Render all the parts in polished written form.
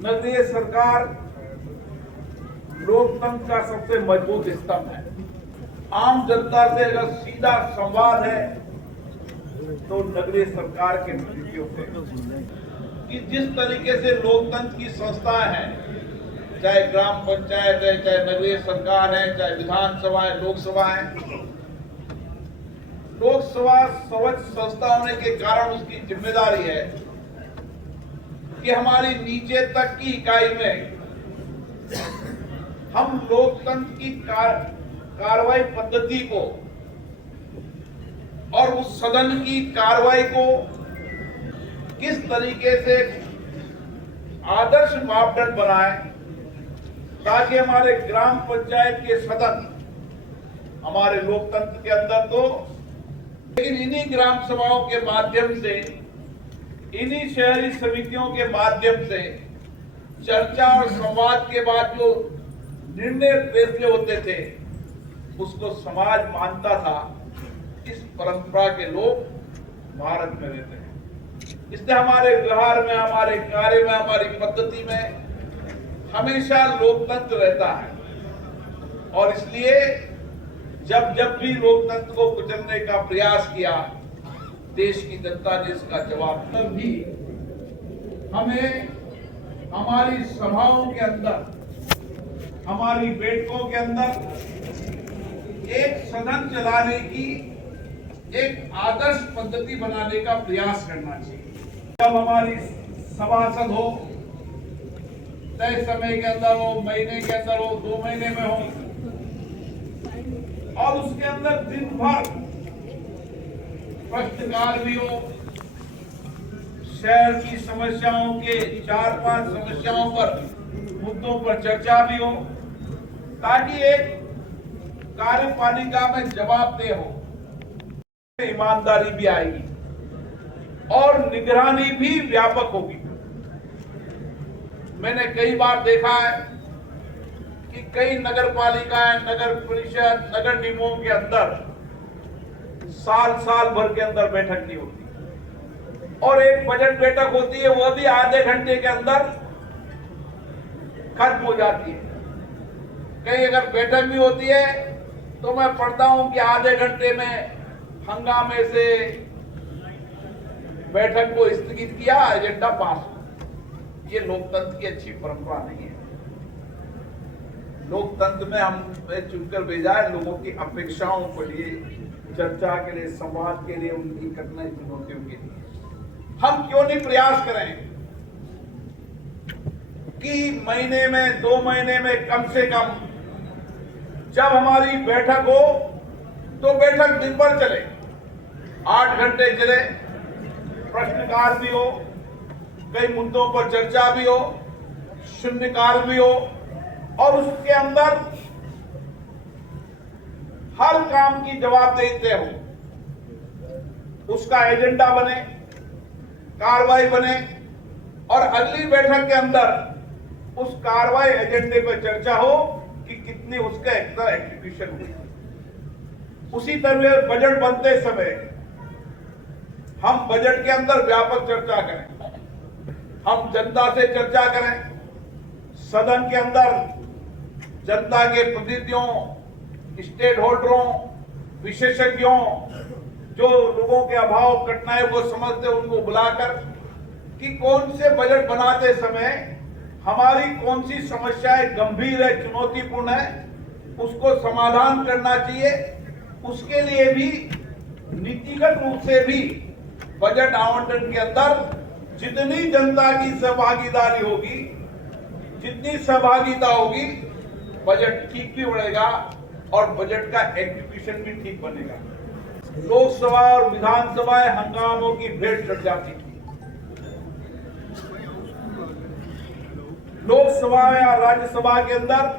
नगरीय सरकार लोकतंत्र का सबसे मजबूत स्तंभ है। आम जनता से अगर सीधा संवाद है तो नगरीय सरकार के प्रतिनिधियों से, कि जिस तरीके से लोकतंत्र की संस्थाएं हैं, चाहे ग्राम पंचायत है, चाहे नगरीय सरकार है, चाहे विधानसभा है, लोकसभा है, लोकसभा सर्वोच्च संस्था होने के कारण उसकी जिम्मेदारी है कि हमारी नीचे तक की इकाई में हम लोकतंत्र की कार्रवाई पद्धति को और उस सदन की कार्रवाई को किस तरीके से आदर्श मापदंड बनाए, ताकि हमारे ग्राम पंचायत के सदन हमारे लोकतंत्र के अंदर तो, लेकिन इन्हीं ग्राम सभाओं के माध्यम से, इन्हीं शहरी समितियों के माध्यम से चर्चा और संवाद के बाद जो निर्णय फैसले होते थे उसको समाज मानता था। इस परंपरा के लोग भारत में रहते हैं, इसलिए हमारे व्यवहार में, हमारे कार्य में, हमारी पद्धति में हमेशा लोकतंत्र रहता है। और इसलिए जब जब भी लोकतंत्र को कुचलने का प्रयास किया, देश की जनता ने इसका जवाब दिया। भी हमें हमारी सभाओं के अंदर, हमारी बैठकों के अंदर एक सदन चलाने की एक आदर्श पद्धति बनाने का प्रयास करना चाहिए। जब हमारी सभासद हो, तय समय के अंदर हो, महीने के अंदर हो, 2 महीने में हो, और उसके अंदर दिन भर प्रश्नकाल भी हो, शहर की समस्याओं के 4-5 समस्याओं पर, मुद्दों पर चर्चा भी हो, ताकि एक कार्यपालिका में जवाबदेह हो, ईमानदारी भी आएगी और निगरानी भी व्यापक होगी। मैंने कई बार देखा है कि कई नगर पालिकाएं, नगर परिषद, नगर निगमों के अंदर साल भर के अंदर बैठक नहीं होती, और एक बजट बैठक होती है, वह भी आधे घंटे के अंदर खत्म हो जाती है। कहीं अगर बैठक भी होती है तो मैं पढ़ता हूं कि आधे घंटे में हंगामे से बैठक को स्थगित किया, एजेंडा पास। ये लोकतंत्र की अच्छी परंपरा नहीं है। लोकतंत्र में हमें चुनकर भेजा है लोगों की अपेक्षाओं के लिए, चर्चा के लिए, संवाद के लिए, उनकी कठिनाई चुनौतियों के लिए। हम क्यों नहीं प्रयास करें कि महीने में, 2 महीने में कम से कम जब हमारी बैठक हो तो बैठक दिन भर चले, 8 घंटे चले, प्रश्नकाल भी हो, कई मुद्दों पर चर्चा भी हो, शून्यकाल भी हो, और उसके अंदर हर काम की जवाबदेही हो, उसका एजेंडा बने, कार्रवाई बने, और अगली बैठक के अंदर उस कार्रवाई एजेंडे पर चर्चा हो कि कितनी उसका एग्जीक्यूशन हुई। उसी तरह बजट बनते समय हम बजट के अंदर व्यापक चर्चा करें, हम जनता से चर्चा करें, सदन के अंदर जनता के प्रतिनिधियों, स्टेक होल्डरों, विशेषज्ञों, जो लोगों के अभाव, कठिनाइयों को समझते हैं, उनको बुलाकर कि कौन से बजट बनाते समय हमारी कौन सी समस्याएं गंभीर है, चुनौतीपूर्ण है, उसको समाधान करना चाहिए। उसके लिए भी नीतिगत रूप से भी बजट आवंटन के अंदर जितनी जनता की सहभागीदारी होगी, जितनी सहभागिता होगी, बजट ठीक भी बढ़ेगा और बजट का एग्जीक्यूशन भी ठीक बनेगा। लोकसभा और विधानसभाएं हंगामों की भेंट चढ़ जाती थी। लोकसभा या राज्यसभा के अंदर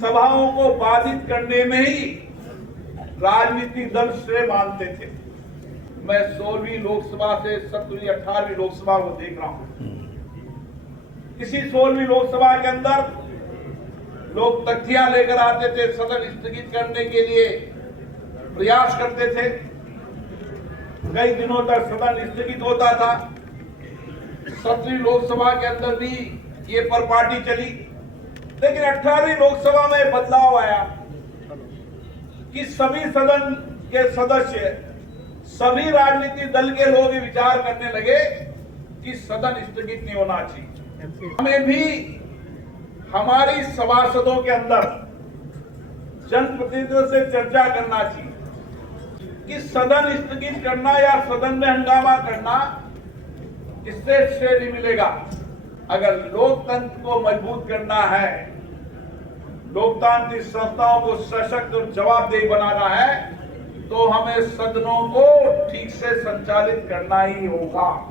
सभाओं को बाधित करने में ही राजनीतिक दल श्रेय मानते थे। मैं 16वीं लोकसभा से 17वीं 18वीं लोकसभा को देख रहा हूं। किसी 16वीं लोकसभा के अंदर लोग तख्तियां लेकर आते थे, सदन स्थगित करने के लिए प्रयास करते थे। कई दिनों तक सदन स्थगित होता था। 17वीं लोकसभा के अंदर भी ये पर पार्टी चली, लेकिन 18वीं लोकसभा में बदलाव आया कि सभी सदन के सदस्य, सभी राजनीतिक दल के लोग ये विचार करने लगे कि सदन स्थगित नहीं होना चाहिए। हमें भी हमारी सभासदों के अंदर जनप्रतिनिधियों से चर्चा करना चाहिए कि सदन स्थगित करना या सदन में हंगामा करना, इससे श्रेय नहीं मिलेगा। अगर लोकतंत्र को मजबूत करना है, लोकतांत्रिक संस्थाओं को सशक्त और जवाबदेही बनाना है, तो हमें सदनों को ठीक से संचालित करना ही होगा।